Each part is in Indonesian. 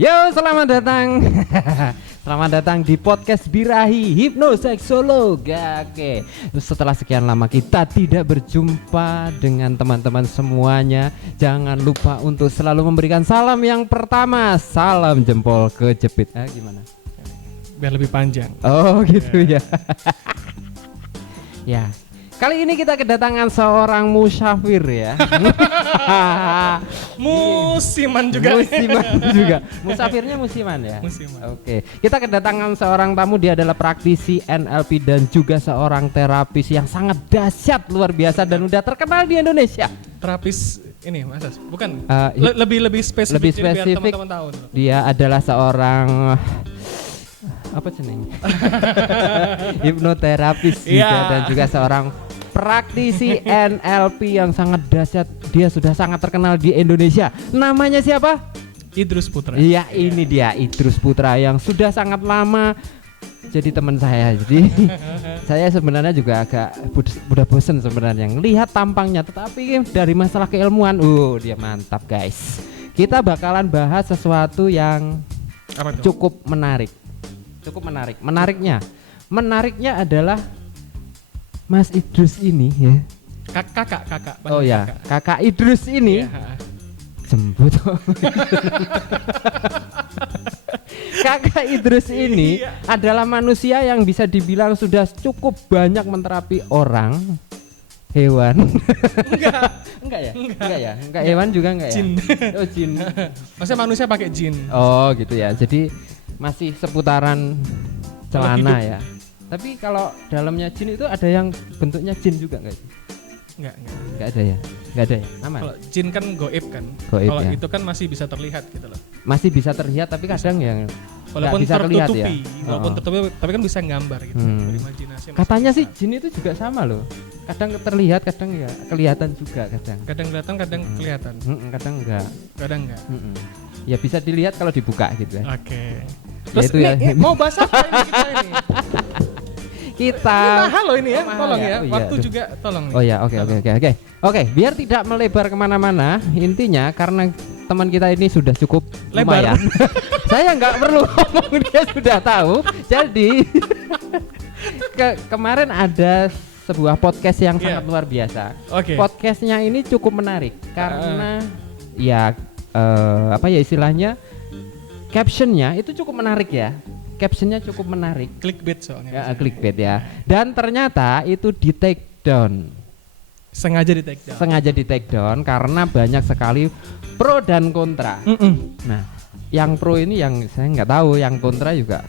Yo, selamat datang. Selamat datang di podcast Birahi Hipnoseksolog. Oke, setelah sekian lama kita tidak berjumpa dengan teman-teman semuanya, jangan lupa untuk selalu memberikan salam yang pertama. Salam jempol kejepit. Gimana? Biar lebih panjang. Oh, gitu ya. Ya. Kali ini kita kedatangan seorang musafir ya. Musiman juga. Musafirnya musiman ya. Musiman. Oke. Kita kedatangan seorang tamu, dia adalah praktisi NLP dan juga seorang terapis yang sangat dahsyat, luar biasa dan udah terkenal di Indonesia. Terapis ini Mas As, bukan? Lebih spesifik. Lebih jadi biar spesifik. teman-teman tahu. Dia adalah seorang apa jeneng? Hipnoterapis juga dan juga seorang praktisi NLP yang sangat dahsyat. Dia sudah sangat terkenal di Indonesia. Namanya siapa? Idrus Putra. Iya, ini dia Idrus Putra yang sudah sangat lama jadi teman saya. Jadi saya sebenarnya juga agak udah bosen sebenarnya ngelihat tampangnya, tetapi dari masalah keilmuan, dia mantap guys. Kita bakalan bahas sesuatu yang cukup menarik. Menariknya adalah Mas Idrus ini ya. Kakak. Oh ya, kakak Idrus ini. Ya. Jembut. Kakak Idrus ini adalah manusia yang bisa dibilang sudah cukup banyak menterapi orang, hewan. Enggak hewan juga enggak ya? Jin. Oh, jin. Maksudnya manusia pakai jin. Oh, gitu ya. Jadi masih seputaran celana ya. Tapi kalau dalamnya jin itu ada yang bentuknya jin juga enggak sih? Enggak ada ya. Aman. Kalau jin kan goib kan. Goib, kalau ya. itu kan masih bisa terlihat gitu loh. Masih bisa terlihat tapi kadang yang Walaupun bisa terlihat ya. Walaupun tertutupi tapi kan bisa gambar gitu. Imajinasi. Katanya sih jin itu juga sama loh. Kadang terlihat, kadang ya kelihatan juga kadang. Kadang kelihatan, kadang kelihatan. Kadang enggak. Ya bisa dilihat kalau dibuka gitu ya. Oke. Terus ya itu mau bahas apa ini kita ini? Kita ini mahal loh ini ya, tolong ya. Oh, iya, waktu aduh. juga tolong nih. Oh ya, oke. Biar tidak melebar kemana-mana, intinya karena teman kita ini sudah cukup lebar. Lumayan. Saya nggak perlu ngomong, dia sudah tahu. Jadi kemarin ada sebuah podcast yang sangat luar biasa. Oke. Podcastnya ini cukup menarik karena apa ya istilahnya, captionnya itu cukup menarik ya. Captionnya cukup menarik. Clickbait soalnya. Ya, clickbait ya. Dan ternyata itu di take down. Sengaja di take down karena banyak sekali pro dan kontra. Nah, yang pro ini yang saya nggak tahu, yang kontra juga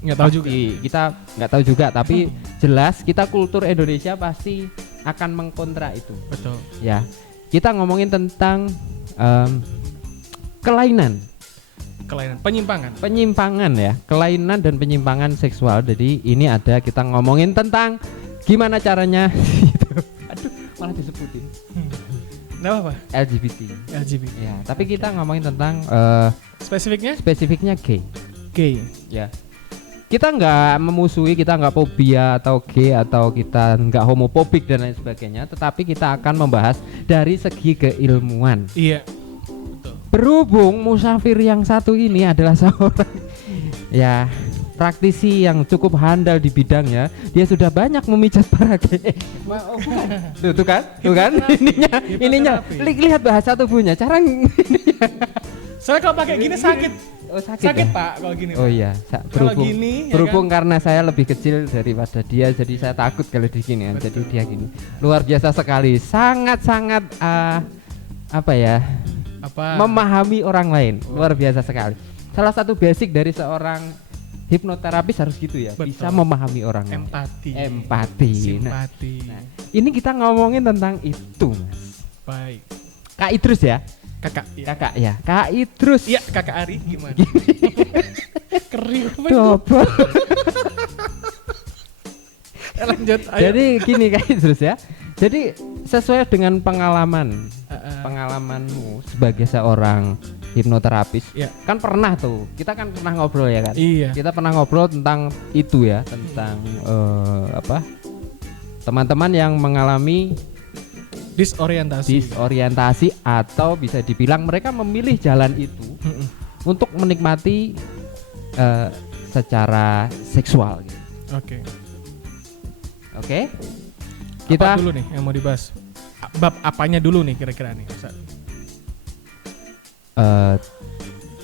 nggak tahu juga. Kita nggak tahu juga, tapi jelas kita kultur Indonesia pasti akan mengkontra itu. Betul. Ya, kita ngomongin tentang penyimpangan ya, kelainan dan penyimpangan seksual. Jadi ini ada kita ngomongin tentang gimana caranya gitu. Aduh, malah disebutin. Nggak apa? LGBT. Ya, tapi kita ngomongin tentang spesifiknya gay. Ya. Kita nggak memusuhi, kita nggak fobia atau gay atau kita nggak homofobik dan lain sebagainya, tetapi kita akan membahas dari segi keilmuan. Iya. Berhubung musafir yang satu ini adalah seorang ya praktisi yang cukup handal di bidangnya, dia sudah banyak memijat para gay. Tuh kan? Ininya lihat bahasa tubuhnya, cara ininya. Soalnya kalau pakai gini sakit. Oh, sakit ya? Pak kalau gini. Oh iya, berhubung ya kan? karena saya lebih kecil daripada dia, jadi saya takut kalau di gini. Jadi dia gini. Luar biasa sekali, sangat-sangat memahami orang lain. Luar biasa sekali. Salah satu basic dari seorang hipnoterapis harus gitu ya. Betul. Bisa memahami orang. Empati. Simpati. Nah, ini kita ngomongin tentang itu, Mas. Baik. Kak Idrus ya. Kakak ya. Kak Idrus. Iya, Kakak Ari gimana? Kering. Double. Lanjut. Ayo. Jadi gini Kak Idrus ya. Jadi sesuai dengan pengalamanmu sebagai seorang hipnoterapis, kan pernah tuh, kita kan pernah ngobrol ya kan? Iya. Kita pernah ngobrol tentang itu ya, tentang teman-teman yang mengalami disorientasi atau bisa dibilang mereka memilih jalan itu untuk menikmati secara seksual gitu. Oke. Oke. Kita apa dulu nih yang mau dibahas? Bab apanya dulu nih kira-kira nih?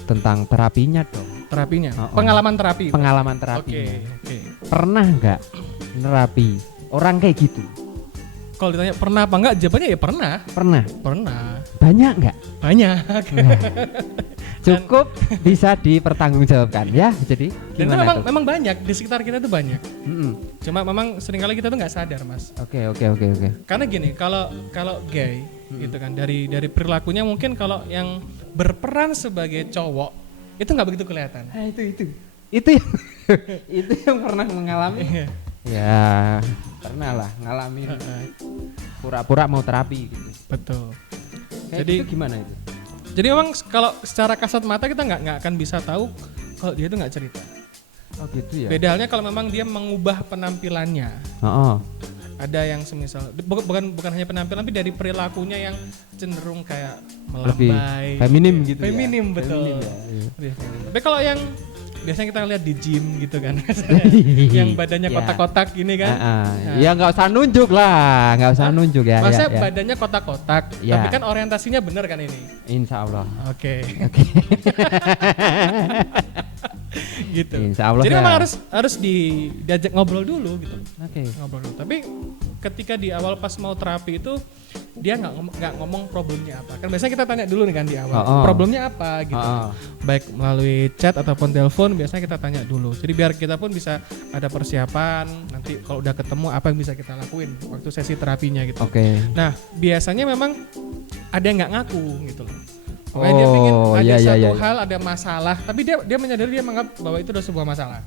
Tentang terapinya dong. Terapinya. Pengalaman terapi. Pengalaman terapi. Oke. Pernah nggak nerapi orang kayak gitu? Kalau ditanya pernah apa enggak, jawabannya ya pernah. Pernah. Banyak nggak? Banyak. Nah, cukup bisa dipertanggungjawabkan ya. Jadi gimana? Dan memang banyak di sekitar kita tuh banyak. Cuma memang seringkali kita tuh nggak sadar, Mas. Oke. Karena gini, kalau gay gitu kan dari perilakunya mungkin kalau yang berperan sebagai cowok itu nggak begitu kelihatan. Itu yang pernah mengalami. Ya pernah lah ngalamin pura-pura mau terapi gitu. Betul. Jadi itu gimana itu? Jadi memang kalau secara kasat mata kita nggak akan bisa tahu kalau dia itu nggak cerita. Oh gitu ya. Beda halnya kalau memang dia mengubah penampilannya. Ada yang semisal bukan hanya penampilan tapi dari perilakunya yang cenderung kayak melambai. Lebih feminim gitu. Feminim ya? Betul. Feminim, ya. Tapi kalau yang biasanya kita lihat di gym gitu kan, yang badannya kotak-kotak gini kan. Ya nggak usah nunjuk lah, nggak usah nunjuk ya. Masa badannya kotak-kotak, tapi kan orientasinya benar kan ini. Insya Allah. Oke. Gitu. Insya Allah. Jadi memang harus diajak ngobrol dulu gitu. Oke. Ngobrol dulu. Tapi ketika di awal pas mau terapi itu dia nggak ngomong problemnya apa. Kan biasanya kita tanya dulu nih kan di awal. Problemnya apa gitu. Baik melalui chat ataupun telepon biasanya kita tanya dulu. Jadi biar kita pun bisa ada persiapan nanti kalau udah ketemu apa yang bisa kita lakuin waktu sesi terapinya gitu. Oke. Nah, biasanya memang ada yang nggak ngaku gitu loh. Pokoknya dia pengen ada satu hal, ada masalah, tapi dia menyadari, dia menganggap bahwa itu adalah sebuah masalah.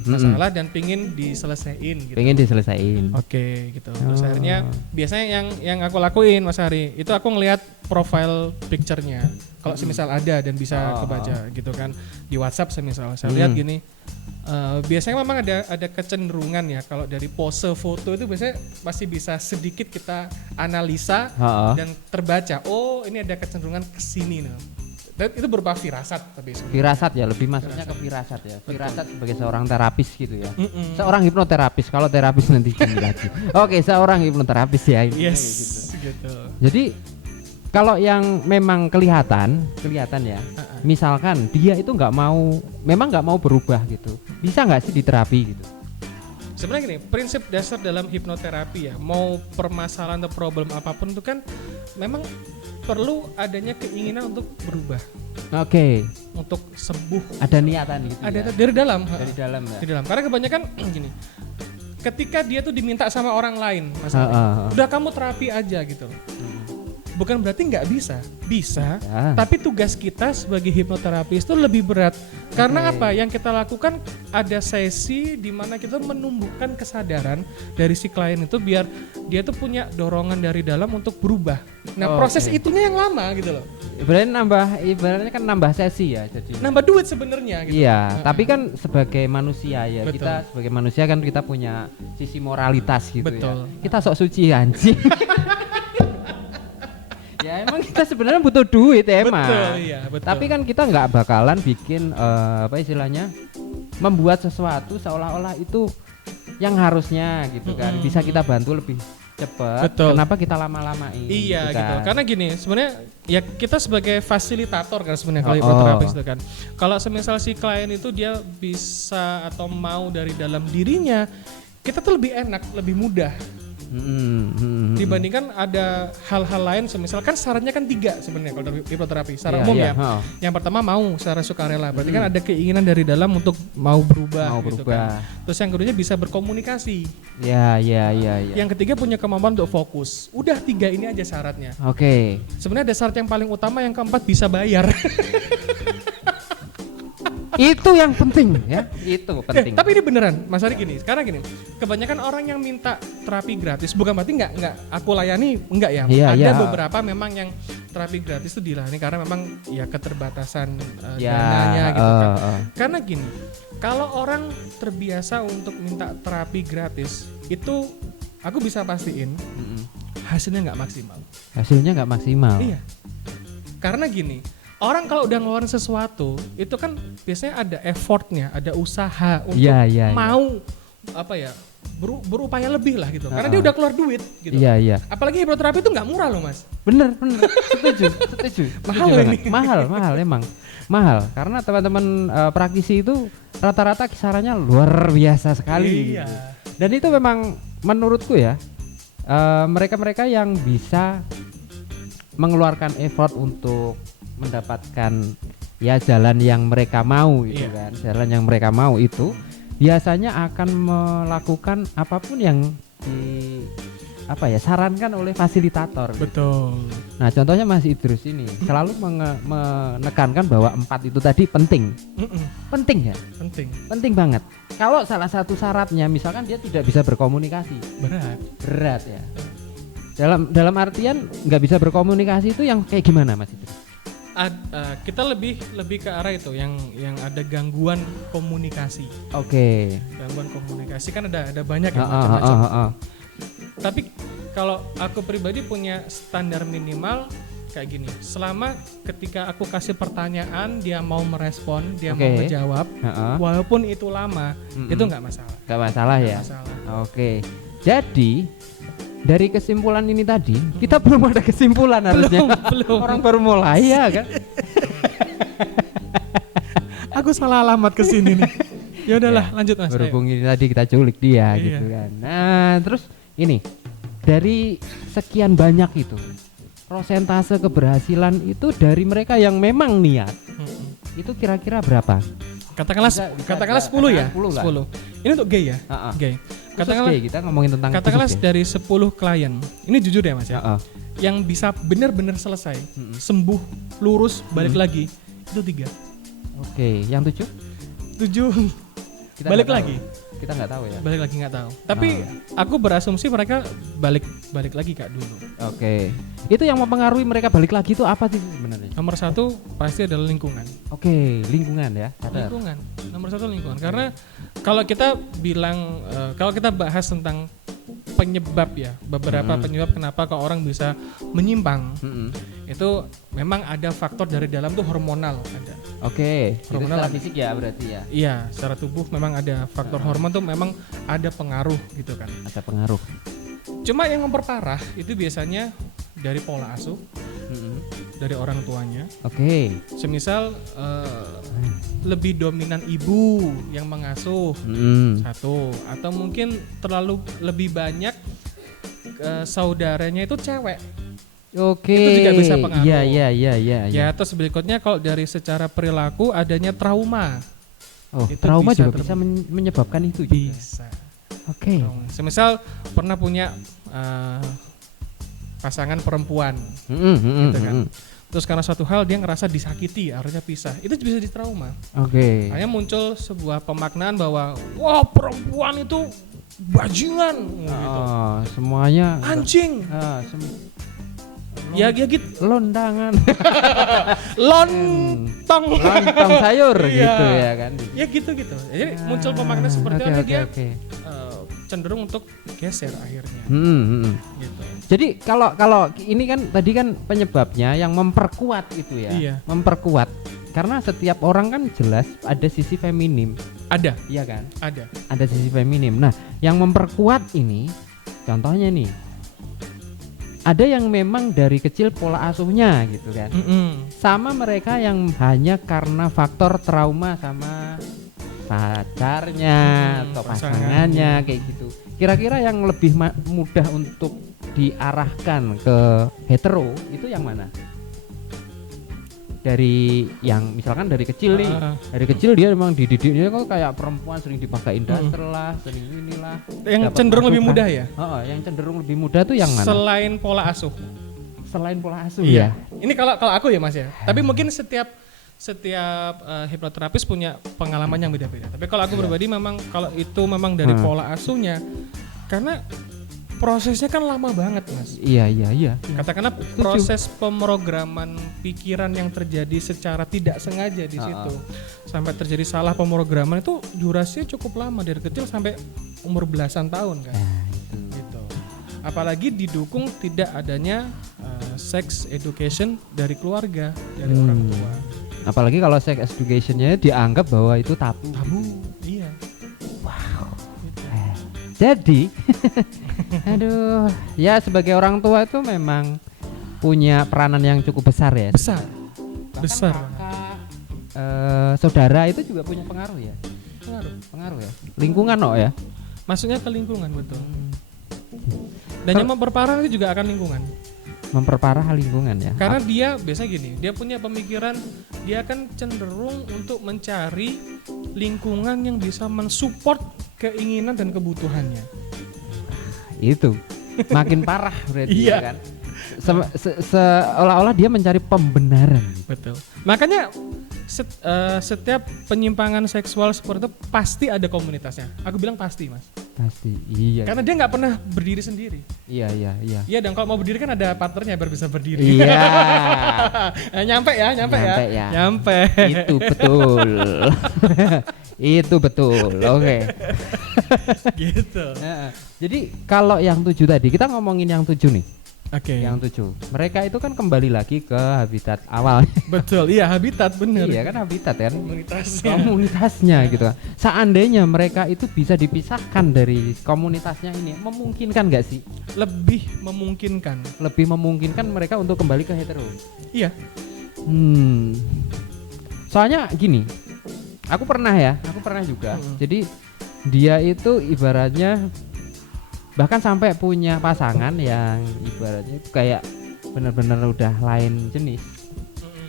Masalah dan pengen diselesaiin gitu. Pengen diselesaiin. Oke, gitu. Terus akhirnya biasanya yang aku lakuin Mas Hari, itu aku ngelihat profile picture-nya. Kalau semisal ada dan bisa kebaca gitu kan di WhatsApp semisal. Saya lihat gini. Biasanya memang ada kecenderungan ya kalau dari pose foto itu biasanya masih bisa sedikit kita analisa dan terbaca. Oh, ini ada kecenderungan kesini nih. Dan itu berupa firasat tapi sebenarnya. Firasat ya, lebih masuknya ke firasat ya. Firasat sebagai seorang terapis gitu ya. Seorang hipnoterapis, kalau terapis nanti gini lagi. Oke, seorang hipnoterapis ya ini. Yes, gitu. Jadi kalau yang memang kelihatan ya, misalkan dia itu memang nggak mau berubah gitu, bisa nggak sih diterapi gitu? Sebenarnya gini, prinsip dasar dalam hipnoterapi ya, mau permasalahan atau problem apapun itu kan memang perlu adanya keinginan untuk berubah. Oke. Untuk sembuh. Ada niatan gitu. Ada dari dalam. Dari dalam ya. Dari dalam. Karena kebanyakan gini, ketika dia tuh diminta sama orang lain, udah kamu terapi aja gitu. Bukan berarti nggak bisa, tapi tugas kita sebagai hipnoterapis itu lebih berat. Karena apa? Yang kita lakukan ada sesi di mana kita menumbuhkan kesadaran dari si klien itu biar dia tuh punya dorongan dari dalam untuk berubah. Nah, proses itunya yang lama gitu loh. Ibaratnya kan nambah sesi ya, jadi nambah duit sebenarnya gitu. Iya, tapi kan sebagai manusia ya, betul. Kita sebagai manusia kan kita punya sisi moralitas gitu. Betul. Ya. Kita sok suci anjing. Ya emang kita sebenarnya butuh duit emang. Betul, iya, betul. Tapi kan kita nggak bakalan bikin apa istilahnya membuat sesuatu seolah-olah itu yang harusnya gitu kan. Bisa kita bantu lebih cepat. Betul. Kenapa kita lama-lamain? Iya gitu. Karena gini, sebenarnya ya kita sebagai fasilitator kan sebenarnya kalau hipnoterapis itu kan. Kalau semisal si klien itu dia bisa atau mau dari dalam dirinya, kita tuh lebih enak, lebih mudah. Dibandingkan ada hal-hal lain, misalkan sarannya kan 3 sebenarnya kalau dari hipnoterapi secara umum ya. Yang pertama mau secara sukarela, berarti kan ada keinginan dari dalam untuk mau berubah. Gitu kan. Terus yang keduanya bisa berkomunikasi. Ya. Yang ketiga punya kemampuan untuk fokus. Udah 3 ini aja syaratnya. Oke. Sebenarnya ada syarat yang paling utama, yang keempat bisa bayar. Itu yang penting ya, itu penting. Tapi ini beneran, Mas Ari gini. Sekarang gini, kebanyakan orang yang minta terapi gratis bukan berarti nggak aku layani, enggak ya. Ada beberapa memang yang terapi gratis itu dilayani karena memang ya keterbatasan dananya gitu kan. Karena gini, kalau orang terbiasa untuk minta terapi gratis, itu aku bisa pastiin hasilnya nggak maksimal. Hasilnya nggak maksimal. Iya. Karena gini, orang kalau udah ngeluarin sesuatu itu kan biasanya ada effortnya, ada usaha untuk mau apa ya berupaya lebih lah gitu. Karena dia udah keluar duit gitu. Iya. Apalagi hipnoterapi itu nggak murah loh Mas. Bener. Setuju. Mahal emang. Mahal karena teman-teman praktisi itu rata-rata kisarannya luar biasa sekali. Iya. Gitu. Dan itu memang menurutku ya mereka-mereka yang bisa mengeluarkan effort untuk mendapatkan ya jalan yang mereka mau gitu kan. Jalan yang mereka mau itu biasanya akan melakukan apapun yang sarankan oleh fasilitator. Betul. Gitu. Nah, contohnya Mas Idrus ini selalu menekankan bahwa 4 itu tadi penting. Penting ya? Penting banget. Kalau salah satu syaratnya misalkan dia tidak bisa berkomunikasi. Berat ya. Dalam artian nggak bisa berkomunikasi itu yang kayak gimana Mas Idrus? Kita lebih ke arah itu yang ada gangguan komunikasi. Oke. Gangguan komunikasi kan ada banyak ya macam-macam. Tapi kalau aku pribadi punya standar minimal kayak gini. Selama ketika aku kasih pertanyaan dia mau merespon, dia mau menjawab, walaupun itu lama, itu nggak masalah. Nggak masalah ya. Oke. Jadi dari kesimpulan ini tadi, kita belum ada kesimpulan harusnya. Belum. Orang baru mulai ya kan. Aku salah alamat ke sini nih. Ya udahlah, lanjut Mas. Berhubung ini tadi kita culik dia gitu kan. Nah, terus ini dari sekian banyak itu, persentase keberhasilan itu dari mereka yang memang niat. Itu kira-kira berapa? Katakanlah 10 ya. 10. Ini untuk gay ya? Gay. Katakanlah kita ngomongin tentang katakanlah dari 10 klien. Ini jujur ya Mas ya. Yang bisa benar-benar selesai, sembuh, lurus, balik lagi itu 3. Oke, yang 7? 7 balik lagi. Kita nggak tahu ya. Balik lagi nggak tahu. Tapi aku berasumsi mereka balik lagi Kak dulu. Oke. Itu yang mempengaruhi mereka balik lagi itu apa sih sebenarnya? Nomor 1 pasti adalah lingkungan. Oke, lingkungan ya. Lingkungan. Nomor 1 lingkungan. Karena kalau kita bilang kalau kita bahas tentang penyebab ya, beberapa penyebab kenapa kok orang bisa menyimpang. Itu memang ada faktor dari dalam tuh hormonal ada. Oke. Hormonal fisik ya berarti ya. Iya, secara tubuh memang ada faktor hormon tuh memang ada pengaruh gitu kan. Ada pengaruh. Cuma yang memperparah itu biasanya dari pola asuh, dari orang tuanya. Oke. Semisal lebih dominan ibu yang mengasuh, satu, atau mungkin terlalu lebih banyak saudaranya itu cewek. Oke. Itu juga bisa pengaruh. Iya. Ya, terus berikutnya kalau dari secara perilaku adanya trauma. Oh, itu trauma juga bisa menyebabkan itu juga. Bisa. Oke. Semisal pernah punya pasangan perempuan, gitu kan. Terus karena suatu hal dia ngerasa disakiti, akhirnya pisah. Itu bisa ditrauma. Oke. Akhirnya muncul sebuah pemaknaan bahwa wah perempuan itu bajingan, gitu. Semuanya anjing. Ya gitu. Londangan. Lontong sayur gitu ya kan. Ya gitu. Jadi muncul pemaknaan seperti itu dia cenderung untuk geser akhirnya. Gitu. Jadi kalau ini kan tadi kan penyebabnya yang memperkuat itu ya. Iya. Memperkuat. Karena setiap orang kan jelas ada sisi feminim. Ada. Iya kan? Ada sisi feminim. Nah, yang memperkuat ini contohnya nih. Ada yang memang dari kecil pola asuhnya gitu kan. Sama mereka yang hanya karena faktor trauma sama pacarnya atau pasangannya kayak gitu. Kira-kira yang lebih mudah untuk diarahkan ke hetero itu yang mana? Dari yang misalkan dari kecil nih, dari kecil dia memang dididiknya kok kayak perempuan sering dipakai induster lah, sering inilah. Yang cenderung lebih mudah ya? Yang cenderung lebih mudah tuh yang mana? Selain pola asuh. Iya. Ini kalau aku ya Mas ya. Tapi mungkin setiap hipnoterapis punya pengalaman yang beda-beda. Tapi kalau aku pribadi memang kalau itu memang dari pola asuhnya, karena prosesnya kan lama banget Mas. Iya. Katakanlah proses pemrograman pikiran yang terjadi secara tidak sengaja di situ sampai terjadi salah pemrograman itu durasinya cukup lama dari kecil sampai umur belasan tahun kan. Gitu. Apalagi didukung tidak adanya sex education dari keluarga, dari orang tua. Apalagi kalau sex education-nya dianggap bahwa itu tabu. Iya. Wow. Jadi, aduh, ya sebagai orang tua itu memang punya peranan yang cukup besar ya. Besar. Kakak, saudara itu juga punya pengaruh ya. Pengaruh ya. Lingkungan ya. Maksudnya ke lingkungan, betul. Dan yang memperparah itu juga akan lingkungan. Memperparah lingkungan ya. Karena dia biasa gini, dia punya pemikiran, dia akan cenderung untuk mencari lingkungan yang bisa mensupport keinginan dan kebutuhannya. Itu makin parah berarti. Iya. Kan. Seolah-olah dia mencari pembenaran. Betul. Makanya setiap penyimpangan seksual seperti itu pasti ada komunitasnya. Aku bilang pasti, Mas. Pasti, iya. Karena dia nggak pernah berdiri sendiri. Iya. Iya, dan kalau mau berdiri kan ada partnernya biar bisa berdiri. Iya. Nyampe ya. Nyampe. Itu betul. Itu betul. Oke. Gitu. Jadi kalau yang 7 tadi, kita ngomongin yang 7 nih. Oke. Yang 7. Mereka itu kan kembali lagi ke habitat awal. Betul, iya habitat bener. Iya kan habitat kan. Komunitasnya gitu. Seandainya mereka itu bisa dipisahkan dari komunitasnya ini, memungkinkan nggak sih? Lebih memungkinkan. Lebih memungkinkan mereka untuk kembali ke hetero. Iya. Soalnya gini, aku pernah juga. Jadi dia itu ibaratnya bahkan sampai punya pasangan yang ibaratnya itu kayak benar-benar udah lain jenis.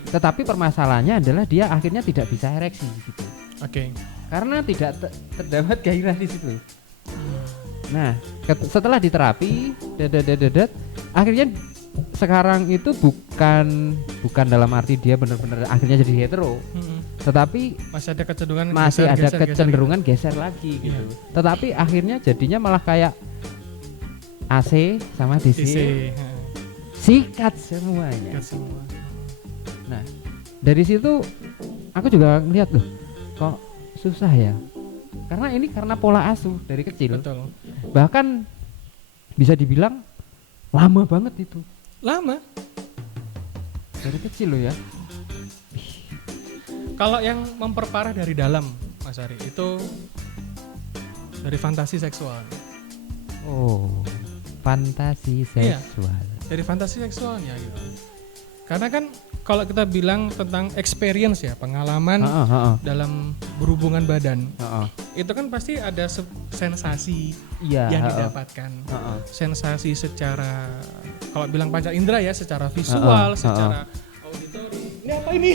Tetapi permasalahannya adalah dia akhirnya tidak bisa ereksi gitu. Oke. Karena tidak terdapat gairah di situ. Nah, setelah diterapi, akhirnya sekarang itu bukan dalam arti dia benar-benar akhirnya jadi hetero. Tetapi masih ada kecenderungan geser lagi gitu. Tetapi akhirnya jadinya malah kayak AC sama DC. Sikat semuanya. Nah, dari situ aku juga lihat loh, kok susah ya. Karena pola asuh dari kecil. Betul. Bahkan bisa dibilang lama banget itu. Lama. Dari kecil loh ya. Kalau yang memperparah dari dalam, Mas Ari, itu dari fantasi seksual. Oh, fantasi seksual. Iya, dari fantasi seksualnya gitu. Karena kan kalau kita bilang tentang experience ya, pengalaman dalam berhubungan badan, itu kan pasti ada sensasi yang didapatkan. Sensasi secara, kalau bilang panca indera ya, secara visual, secara auditori. Ini apa ini?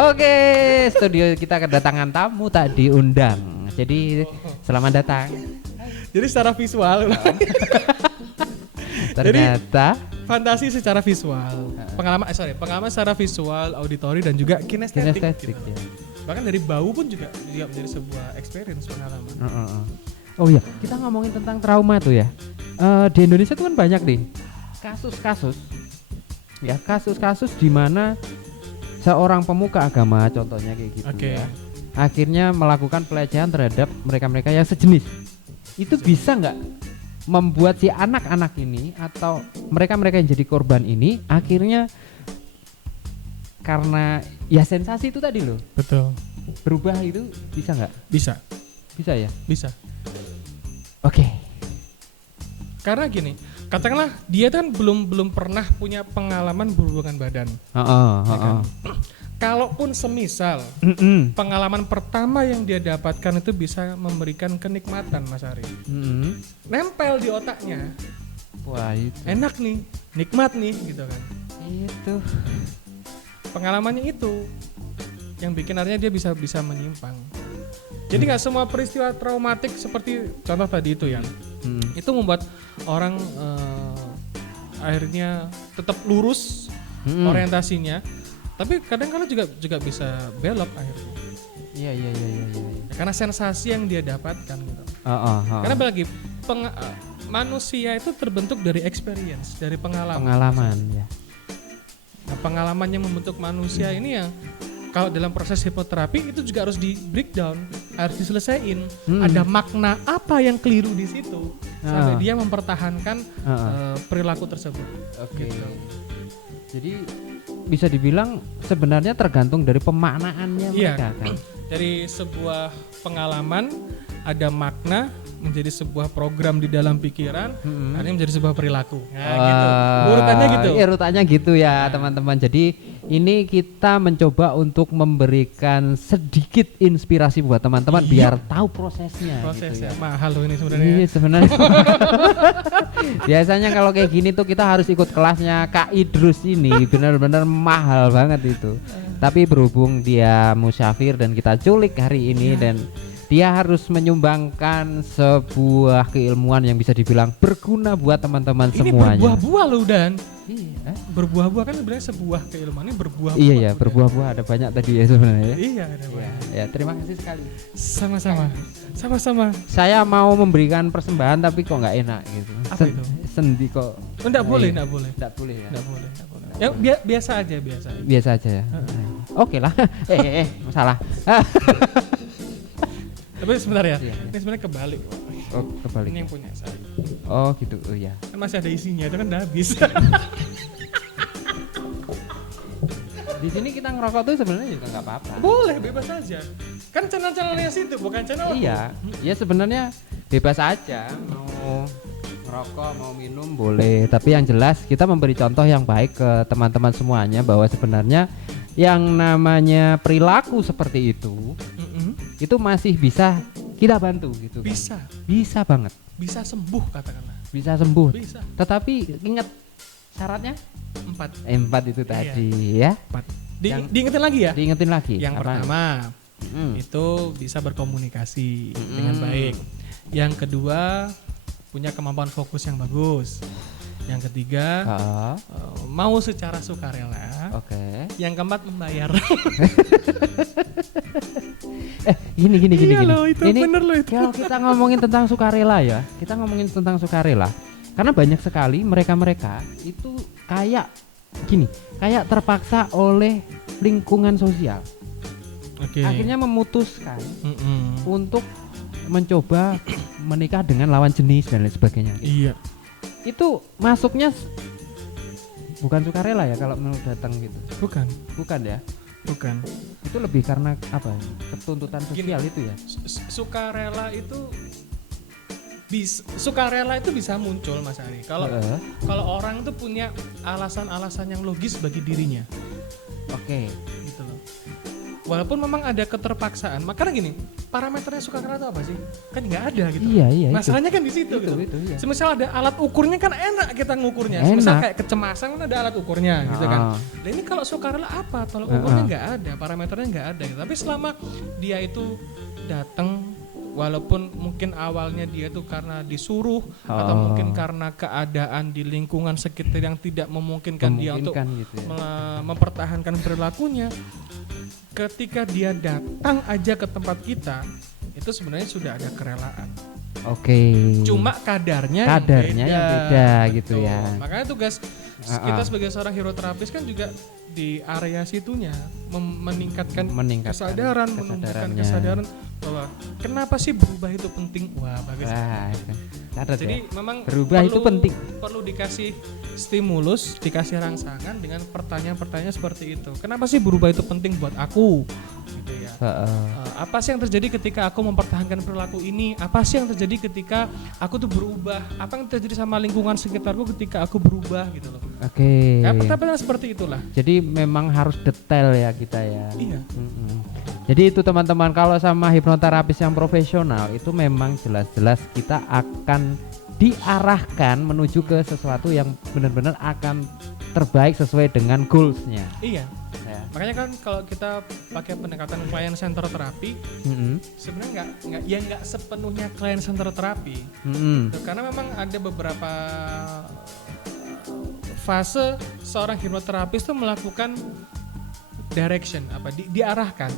Oke, studio kita kedatangan tamu tak diundang. Jadi selamat datang. Jadi secara visual. Ternyata fantasi secara visual, pengalaman secara visual, auditori dan juga kinestetik gitu. Ya. Bahkan dari bau pun juga menjadi sebuah experience, pengalaman. Oh iya, kita ngomongin tentang trauma tuh ya. Di Indonesia tuh kan banyak nih kasus-kasus di mana seorang pemuka agama contohnya kayak gitu ya, akhirnya melakukan pelecehan terhadap mereka-mereka yang sejenis. Itu bisa nggak membuat si anak-anak ini atau mereka-mereka yang jadi korban ini akhirnya karena ya sensasi itu tadi loh. Betul. Berubah itu bisa nggak? Bisa. Bisa ya? Bisa. Oke. Karena gini, katakanlah dia kan belum pernah punya pengalaman berhubungan badan. Kan? Kalaupun semisal pengalaman pertama yang dia dapatkan itu bisa memberikan kenikmatan, Mas Ari, nempel di otaknya. Wah, itu enak nih, nikmat nih gitu kan. Itu pengalamannya itu yang bikin akhirnya dia bisa menyimpang. Jadi nggak semua peristiwa traumatik seperti contoh tadi itu yang itu membuat orang akhirnya tetap lurus orientasinya. Tapi kadang-kadang juga bisa belok akhirnya. Iya. Karena sensasi yang dia dapatkan gitu. Karena lagi manusia itu terbentuk dari experience, dari pengalaman. Ya. Nah, pengalaman yang membentuk manusia ini yang kalau dalam proses hipnoterapi itu juga harus di breakdown. harus diselesaikan. Ada makna apa yang keliru di situ sampai dia mempertahankan perilaku tersebut. Oke. Gitu. Jadi bisa dibilang sebenarnya tergantung dari pemaknaannya mereka kan. Dari sebuah pengalaman ada makna menjadi sebuah program di dalam pikiran, akhirnya menjadi sebuah perilaku. Nah, gitu. Urutannya gitu. Iya, urutannya gitu ya, teman-teman. Jadi ini kita mencoba untuk memberikan sedikit inspirasi buat teman-teman biar tahu prosesnya. Prosesnya gitu ya. mahal loh ini sebenarnya. Iya, sebenarnya. Biasanya kalau kayak gini tuh kita harus ikut kelasnya Kak Idrus ini, benar-benar mahal banget itu. Tapi berhubung dia musyafir dan kita culik hari ini dan dia harus menyumbangkan sebuah keilmuan yang bisa dibilang berguna buat teman-teman semuanya. Ini berbuah-buah loh Dan. Iya. Berbuah-buah kan sebenarnya sebuah keilmuan ini berbuah-buah. Iya ya, berbuah-buah ada banyak tadi ya sebenarnya. Iya, ada banyak. Ya, terima kasih sekali. Sama-sama. Sama-sama. Saya mau memberikan persembahan tapi kok nggak enak gitu. Apa itu? Sendi kok. Enggak boleh, enggak boleh. Enggak boleh ya. Enggak boleh, enggak boleh. Ya biasa aja, biasa. Biasa aja ya. Oke lah. Masalah. Tapi sebentar ya. Iya. Ini sebenarnya kebalik. Oh, kebalik. Ini yang punya saya. Oh, gitu. Oh iya. Kan masih ada isinya, itu kan udah habis. Di sini kita ngerokok tuh sebenarnya juga nggak apa-apa. Boleh, bebas aja. Kan channel-channelnya situ, bukan channel aku. Iya. Ya sebenarnya bebas aja mau ngerokok, mau minum boleh. Tapi yang jelas kita memberi contoh yang baik ke teman-teman semuanya bahwa sebenarnya yang namanya perilaku seperti itu masih bisa kita bantu gitu. Bisa. Kan? Bisa banget. Bisa sembuh katakanlah. Bisa sembuh. Bisa. Tetapi ingat syaratnya 4. 4 itu tadi ya. 4. Diingetin lagi ya? Diingetin lagi. Yang pertama itu bisa berkomunikasi dengan baik. Yang kedua punya kemampuan fokus yang bagus. Yang ketiga mau secara sukarela. Oke. Yang keempat membayar. Gini. Loh, itu ini bener loh itu. Kalau kita ngomongin tentang sukarela ya, kita ngomongin tentang sukarela. Karena banyak sekali mereka itu kayak gini, kayak terpaksa oleh lingkungan sosial. Akhirnya memutuskan untuk mencoba menikah dengan lawan jenis dan lain sebagainya. Iya. Itu masuknya bukan sukarela ya kalau mau datang gitu. Bukan ya. Bukan. Itu lebih karena apa? Ketuntutan sosial. Gini, itu ya. Sukarela itu bisa muncul Mas Ari. Kalau orang itu punya alasan-alasan yang logis bagi dirinya. Oke. Gitu loh. Walaupun memang ada keterpaksaan. Makanya gini, parameternya sukarela itu apa sih? Kan nggak ada gitu. Iya. Masalahnya kan di situ gitu. Iya. Semisal ada alat ukurnya kan enak kita ngukurnya. Semisal kayak kecemasan kan ada alat ukurnya gitu kan. Nah ini kalau sukarela apa? Tolak ukurnya nggak ada, parameternya nggak ada. Gitu. Tapi selama dia itu datang, walaupun mungkin awalnya dia tuh karena disuruh atau mungkin karena keadaan di lingkungan sekitar yang tidak memungkinkan dia untuk gitu ya. Mempertahankan perilakunya. Ketika dia datang aja ke tempat kita, itu sebenarnya sudah ada kerelaan. Oke. Cuma kadarnya yang beda gitu ya. Makanya tugas kita sebagai seorang hieroterapis kan juga di area situnya meningkatkan kesadaran, menumbuhkan kesadaran bahwa kenapa sih berubah itu penting. Wah, bagus. Jadi memang berubah itu penting. Perlu dikasih stimulus, dikasih rangsangan dengan pertanyaan-pertanyaan seperti itu. Kenapa sih berubah itu penting buat aku? Gitu ya. Apa sih yang terjadi ketika aku mempertahankan perilaku ini? Apa sih yang terjadi ketika aku tuh berubah? Apa yang terjadi sama lingkungan sekitarku ketika aku berubah gitu loh. Oke. Pertanyaan seperti itulah. Jadi memang harus detail ya kita ya. Iya. Jadi itu teman-teman, kalau sama hipnoterapis yang profesional itu memang jelas-jelas kita akan diarahkan menuju ke sesuatu yang benar-benar akan terbaik sesuai dengan goalsnya. Iya. Ya. Makanya kan kalau kita pakai pendekatan client center terapi, sebenarnya nggak sepenuhnya client center terapi, karena memang ada beberapa fase seorang hipnoterapis itu melakukan direction, diarahkan.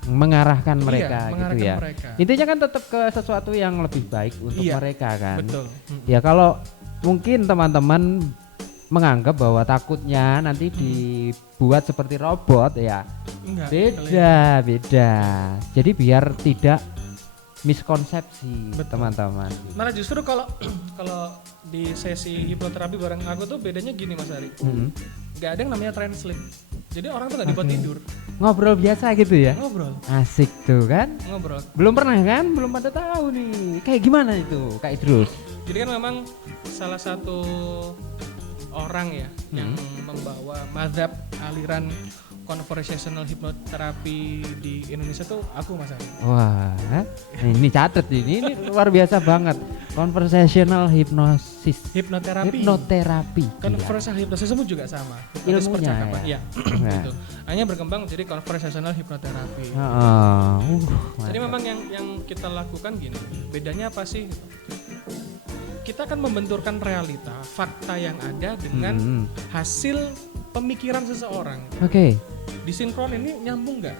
Mengarahkan mereka gitu ya. Mereka. Intinya kan tetap ke sesuatu yang lebih baik untuk mereka kan. Betul. Ya kalau mungkin teman-teman menganggap bahwa takutnya nanti dibuat seperti robot ya, Enggak. Beda. Jadi biar tidak miskonsepsi teman-teman. Malah justru kalau di sesi hipnoterapi bareng aku tuh bedanya gini Mas Ari. Gak ada yang namanya translate. Jadi orang tuh gak dibuat tidur. Ngobrol biasa gitu ya? Ngobrol. Asik tuh kan? Ngobrol. Belum pernah kan? Belum pada tahu nih. Kayak gimana itu Kak Idrus? Jadi kan memang salah satu orang ya yang membawa mazhab aliran conversational hypnotherapy di Indonesia tuh aku Mas Ari. Wah, ini catet ini luar biasa banget. Conversational Hipnoterapi. Conversational hypnosis juga sama. Ilmunya ya. Gitu. Hanya berkembang menjadi conversational hypnotherapy. Jadi memang yang kita lakukan gini. Bedanya apa sih? Kita akan membenturkan realita, fakta yang ada dengan hasil pemikiran seseorang. Oke. Disinkron ini nyambung nggak?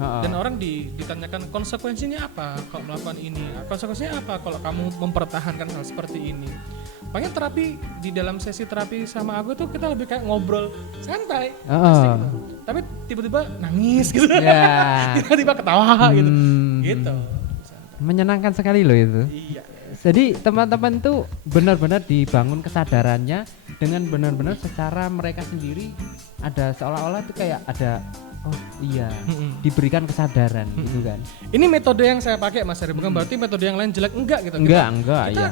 Dan orang ditanyakan konsekuensinya apa kalau melakukan ini? Konsekuensinya apa kalau kamu mempertahankan hal seperti ini? Makanya terapi di dalam sesi terapi sama aku tuh kita lebih kayak ngobrol santai, asik gitu. Tapi tiba-tiba nangis gitu, tiba-tiba ketawa gitu. Menyenangkan sekali loh itu. Iya. Jadi teman-teman tuh benar-benar dibangun kesadarannya dengan benar-benar secara mereka sendiri ada seolah-olah tuh kayak ada diberikan kesadaran gitu kan. Ini metode yang saya pakai Mas Ari, bukan berarti metode yang lain jelek, enggak gitu.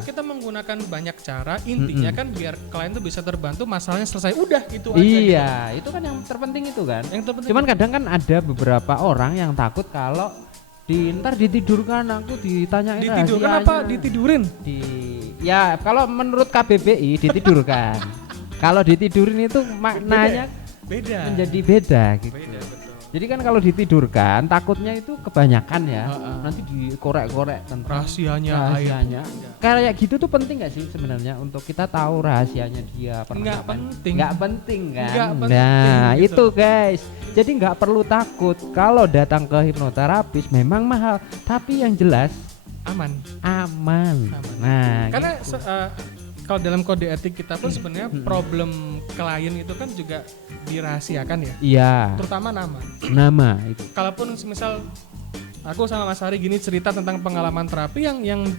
Kita menggunakan banyak cara, intinya kan biar klien tuh bisa terbantu, masalahnya selesai, udah itu aja. Iya, gitu. Itu kan yang terpenting itu kan. Cuman kadang kan ada beberapa orang yang takut kalau ntar ditidurkan, aku ditanyain ditidurkan apa ditidurin ya kalau menurut KBBI ditidurkan. Kalau ditidurin itu maknanya beda. Menjadi beda gitu. Beda, betul. Jadi kan kalau ditidurkan takutnya itu kebanyakan ya. Nanti dikorek-korek tentang rahasianya. Kayak gitu tuh penting gak sih sebenarnya untuk kita tahu rahasianya dia? Nggak penting kan? Nggak penting, gitu. Itu guys. Jadi nggak perlu takut kalau datang ke hipnoterapis, memang mahal, tapi yang jelas aman. Nah, karena gitu. Kalau dalam kode etik kita pun sebenarnya problem klien itu kan juga dirahasiakan ya. Iya. Terutama nama itu. Kalaupun misal aku sama Mas Ari gini cerita tentang pengalaman terapi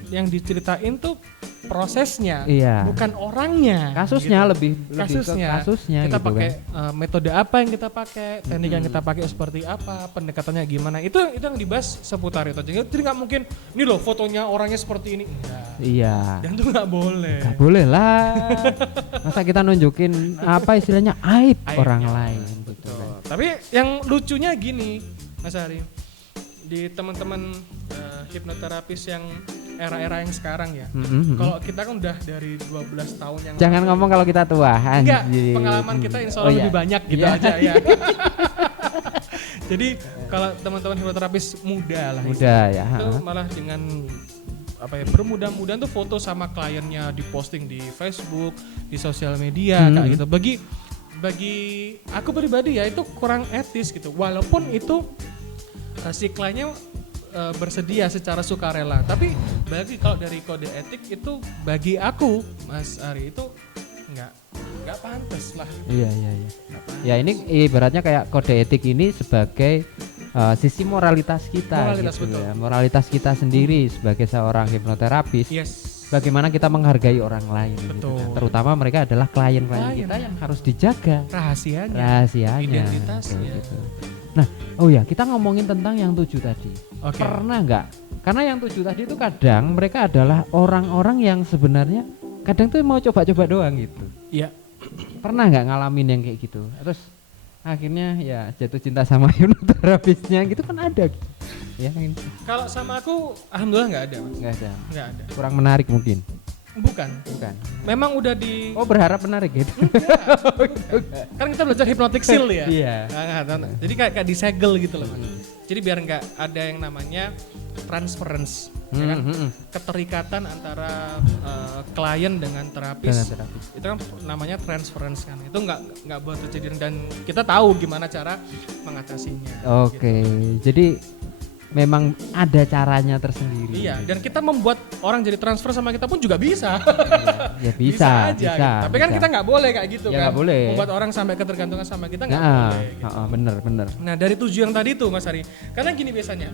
yang diceritain tuh prosesnya, bukan orangnya. Kasusnya gitu. lebih kasusnya. Kita gitu pakai kan. Metode apa yang kita pakai, teknik yang kita pakai seperti apa, pendekatannya gimana. Itu yang dibahas seputar itu. Jadi nggak mungkin ini loh fotonya orangnya seperti ini. Enggak. Iya. Dan itu nggak boleh. Nggak boleh lah. Masa kita nunjukin apa istilahnya aib orang lain. Gitu kan. Tapi yang lucunya gini, Mas Ari. Di teman-teman hipnoterapis yang era-era yang sekarang ya. Kalau kita kan udah dari 12 tahun yang Jangan ngomong kalau kita tua. Enggak, pengalaman kita insya Allah lebih banyak gitu aja ya. Jadi kalau teman-teman hipnoterapis muda ya. Itu malah dengan bermudah-mudahan tuh foto sama kliennya diposting di Facebook, di sosial media kayak gitu. Bagi aku pribadi ya itu kurang etis gitu. Walaupun itu si kliennya bersedia secara sukarela, tapi kalau dari kode etik itu bagi aku Mas Ari itu nggak pantas lah. Iya. Ya ini ibaratnya kayak kode etik ini sebagai sisi moralitas kita, moralitas kita sendiri sebagai seorang hipnoterapis. Bagaimana kita menghargai orang lain, gitu kan. Terutama mereka adalah klien-klien kita yang harus dijaga rahasianya, identitasnya. Gitu. Nah, kita ngomongin tentang yang 7 tadi. Pernah nggak? Karena yang 7 tadi itu kadang mereka adalah orang-orang yang sebenarnya kadang tuh mau coba-coba doang gitu. Iya. Pernah nggak ngalamin yang kayak gitu? Terus akhirnya ya jatuh cinta sama hipnoterapisnya gitu kan ada gitu. Ya. Kalau sama aku alhamdulillah nggak ada, Mas. Nggak ada. Kurang menarik mungkin. Bukan. Memang udah berharap menarik gitu. Kan kita belajar hypnotic seal ya. Iya. Jadi kayak disegel gitu loh. Jadi biar nggak ada yang namanya transference, ya kan? Keterikatan antara klien dengan terapis. Itu kan namanya transference kan. Itu nggak boleh terjadi dan kita tahu gimana cara mengatasinya. Oke. Gitu. Jadi memang ada caranya tersendiri. Iya, dan kita membuat orang jadi transfer sama kita pun juga bisa. Ya bisa aja. bisa, Gitu. Tapi kan bisa. kita nggak boleh kayak gitu Ya, kan. nggak boleh. Membuat orang sampai ketergantungan sama kita nggak boleh. Gitu. Bener. Nah dari 7 yang tadi tuh Mas Ari, karena gini biasanya,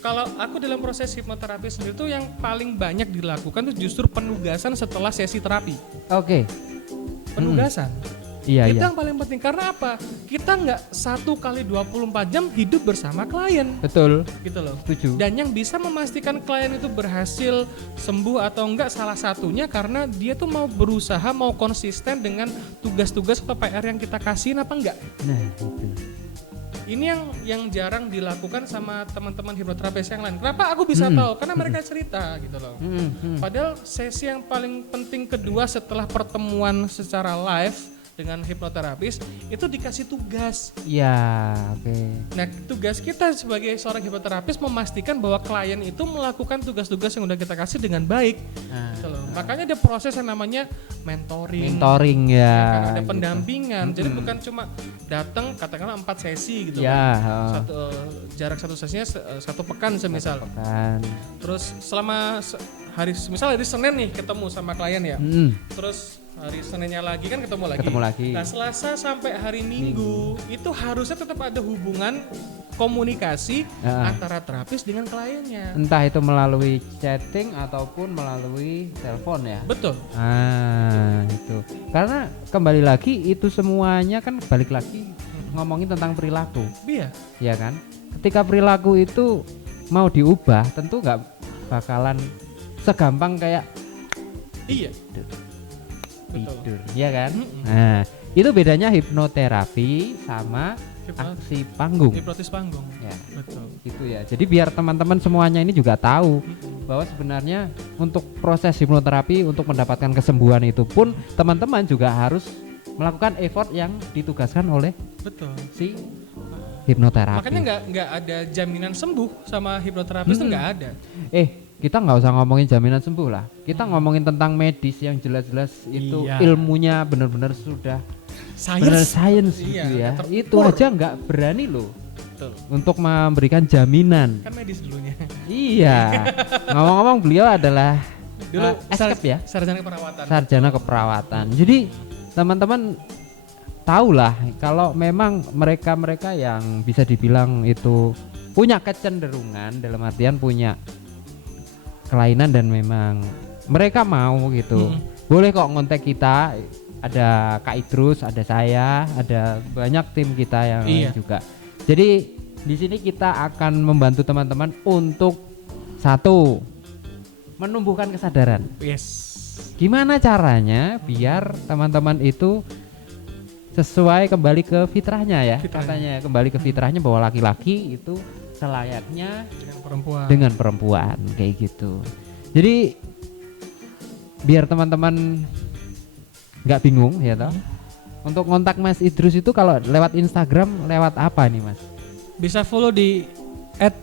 kalau aku dalam proses hipnoterapi sendiri tuh yang paling banyak dilakukan tuh justru penugasan setelah sesi terapi. Oke. Penugasan. Iya, Itu iya. yang paling penting karena apa? Kita nggak 1 kali 24 jam hidup bersama klien. Betul. Gitu loh. Setuju. Dan yang bisa memastikan klien itu berhasil sembuh atau enggak salah satunya karena dia tuh mau berusaha, mau konsisten dengan tugas-tugas atau PR yang kita kasihin apa enggak. Nah, itu. Ini yang jarang dilakukan sama teman-teman hipnoterapis yang lain. Kenapa aku bisa tahu? Karena mereka cerita gitu loh. Padahal sesi yang paling penting kedua setelah pertemuan secara live dengan hipnoterapis itu dikasih tugas. Ya, oke. Nah, tugas kita sebagai seorang hipnoterapis memastikan bahwa klien itu melakukan tugas-tugas yang udah kita kasih dengan baik. Gitu loh. Makanya ada proses yang namanya mentoring. Mentoring ya. Kan ada gitu. pendampingan. Jadi bukan cuma datang katakanlah 4 sesi gitu Ya, kan. Jarak satu sesinya 1 pekan semisal. Kan. Terus selama misal hari Senin nih ketemu sama klien ya. Terus hari Seninnya lagi kan ketemu lagi. Nah Selasa sampai hari Minggu itu harusnya tetap ada hubungan komunikasi antara terapis dengan kliennya. Entah itu melalui chatting ataupun melalui telepon ya. Betul. Itu. Karena kembali lagi itu semuanya kan balik lagi ngomongin tentang perilaku. Iya. Ya kan? Ketika perilaku itu mau diubah tentu nggak bakalan segampang kayak Iya. Tidur, ya kan? Nah, itu bedanya hipnoterapi sama aksi panggung. Hipnotis panggung. Ya, betul. Gitu ya. Jadi biar teman-teman semuanya ini juga tahu bahwa sebenarnya untuk proses hipnoterapi untuk mendapatkan kesembuhan itu pun teman-teman juga harus melakukan effort yang ditugaskan oleh si hipnoterapi. Makanya nggak ada jaminan sembuh sama hipnoterapis itu nggak ada. Kita nggak usah ngomongin jaminan sembuh lah. Kita ngomongin tentang medis yang jelas-jelas itu ilmunya benar-benar sudah sains gitu ya. Itu aja nggak berani loh. Betul. Untuk memberikan jaminan. Kan medis dulunya. Iya. Ngomong-ngomong beliau adalah dulu sarjana keperawatan. Jadi teman-teman tahulah kalau memang mereka yang bisa dibilang itu punya kecenderungan dalam artian punya kelainan dan memang mereka mau gitu. Boleh kok ngontek kita, ada Kak Idrus, ada saya, ada banyak tim kita yang juga. Jadi di sini kita akan membantu teman-teman untuk satu, menumbuhkan kesadaran. Gimana caranya biar teman-teman itu sesuai kembali ke fitrahnya ya. Katanya kembali ke fitrahnya bahwa laki-laki itu selayaknya dengan perempuan kayak gitu. Jadi biar teman-teman nggak bingung ya toh. Untuk kontak Mas Idrus itu kalau lewat Instagram lewat apa nih Mas? Bisa follow di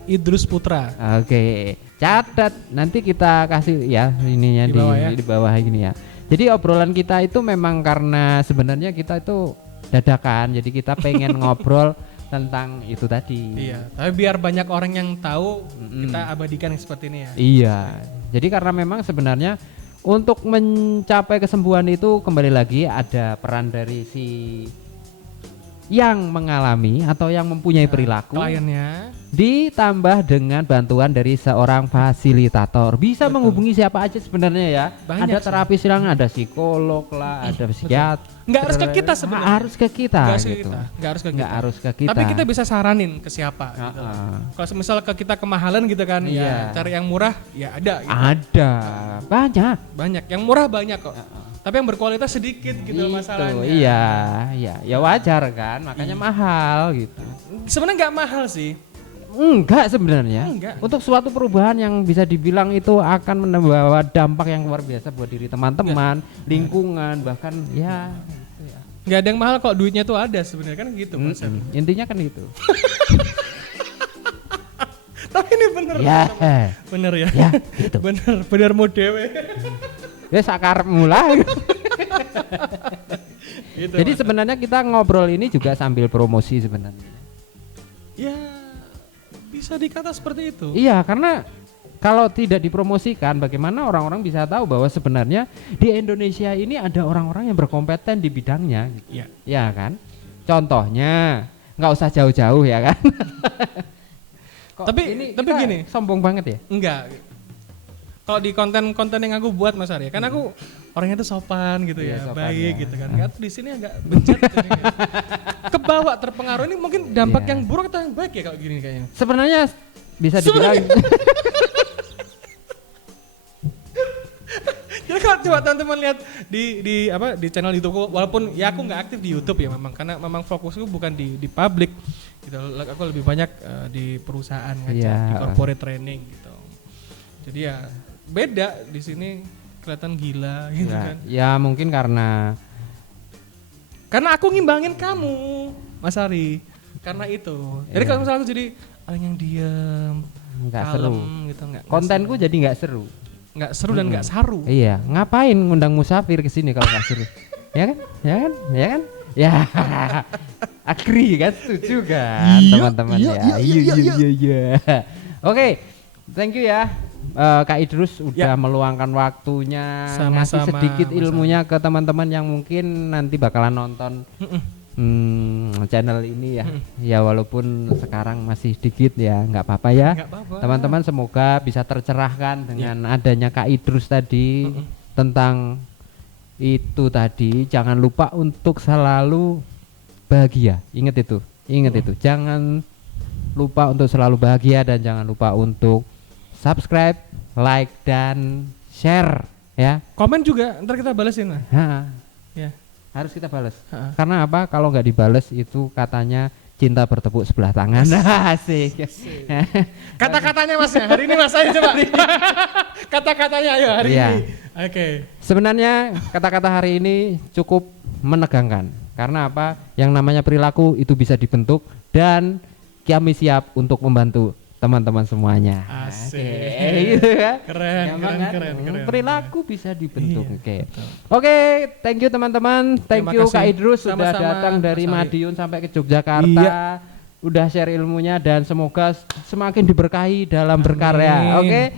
@idrusputra. Oke, catat nanti kita kasih ya ininya di bawah gini ya. Jadi obrolan kita itu memang karena sebenarnya kita itu dadakan, jadi kita pengen ngobrol tentang itu tadi. Iya, tapi biar banyak orang yang tahu kita abadikan yang seperti ini ya. Iya, jadi karena memang sebenarnya untuk mencapai kesembuhan itu kembali lagi ada peran dari si yang mengalami atau yang mempunyai perilaku kliennya, ditambah dengan bantuan dari seorang fasilitator. Bisa menghubungi siapa aja sebenarnya ya. Banyak ada terapis yang ada psikolog lah, ada psikiater. Nggak harus ke kita sebenarnya. Harus ke kita. Nggak harus ke kita. Tapi kita bisa saranin ke siapa. Gitu. Kalau misal ke kita kemahalan gitu kan, ya cari yang murah, ya ada. Gitu. Ada banyak. Yang murah banyak kok. Tapi yang berkualitas sedikit gitu masalahnya. Iya, wajar kan, makanya mahal gitu. Sebenarnya nggak mahal sih. Enggak sebenarnya. Untuk suatu perubahan yang bisa dibilang itu akan membawa dampak yang luar biasa buat diri teman-teman, lingkungan, bahkan ya. Nggak ada yang mahal kok, duitnya tuh ada sebenarnya kan gitu. Intinya kan gitu. Tapi ini bener. Bener ya. Ya, gitu. Bener mau dewe. Ya sakarepmu lah. Gitu, jadi sebenarnya kita ngobrol ini juga sambil promosi sebenarnya. Ya bisa dikata seperti itu. Iya, karena kalau tidak dipromosikan, bagaimana orang-orang bisa tahu bahwa sebenarnya di Indonesia ini ada orang-orang yang berkompeten di bidangnya. Iya. Ya kan? Contohnya, nggak usah jauh-jauh ya kan? Tapi gini, sombong banget ya? Enggak. Kalau di konten-konten yang aku buat Mas Arya, kan aku orangnya tuh sopan gitu ya, sopan baik ya. gitu kan. Enggak, di sini agak bejat jadinya. Kebawa terpengaruh, ini mungkin dampak yang buruk atau yang baik ya kalau gini kayaknya. Sebenarnya bisa dibilang Jadi kalau coba teman-teman lihat di channel YouTubeku, walaupun ya aku nggak aktif di YouTube ya memang, karena memang fokusku bukan di publik gitu. Aku lebih banyak di perusahaan ngajar, di corporate training gitu. Jadi ya beda di sini, kelihatan gila gitu kan. Ya mungkin karena aku ngimbangin kamu, Mas Ari. Karena itu. Jadi kalau misalnya aku jadi orang yang diam, nggak kalem seru gitu, kontenku jadi nggak seru. Nggak seru dan nggak saru. Iya, ngapain ngundang musafir ke sini kalau nggak seru? Ya kan? Ya, agree kan, setuju kan teman-teman ya. Iya. Oke, thank you ya Kak Idrus udah meluangkan waktunya, ngasih sedikit ilmunya ke teman-teman yang mungkin nanti bakalan nonton channel ini ya. Ya walaupun sekarang masih sedikit ya, nggak apa-apa ya. Teman-teman semoga bisa tercerahkan dengan adanya Kak Idrus tadi tentang itu tadi. Jangan lupa untuk selalu bahagia. Ingat itu. Jangan lupa untuk selalu bahagia dan jangan lupa untuk subscribe, like dan share ya. Komen juga, ntar kita balesin lah. Ya. Harus kita balas. Karena apa? Kalau nggak dibales itu katanya cinta bertepuk sebelah tangan. Asik. Kata-katanya Mas ya. Hari ini Mas aja coba. Kata-katanya ayo hari ini. Oke. Sebenarnya kata-kata hari ini cukup menegangkan. Karena apa? Yang namanya perilaku itu bisa dibentuk dan kami siap untuk membantu teman-teman semuanya. Asik. Gitu ya. Keren. Perilaku bisa dibentuk. Oke, thank you teman-teman. Thank you Kak Idrus sudah datang dari Madiun sampai ke Yogyakarta. Udah share ilmunya dan semoga semakin diberkahi dalam berkarya. Oke.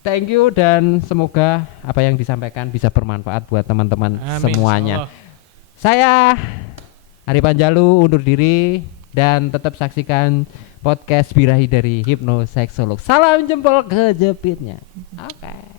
Thank you dan semoga apa yang disampaikan bisa bermanfaat buat teman-teman semuanya. Saya Ari Panjalu undur diri dan tetap saksikan podcast Birahi dari Hipnoseksolog. Salam jempol kejepitnya. Oke.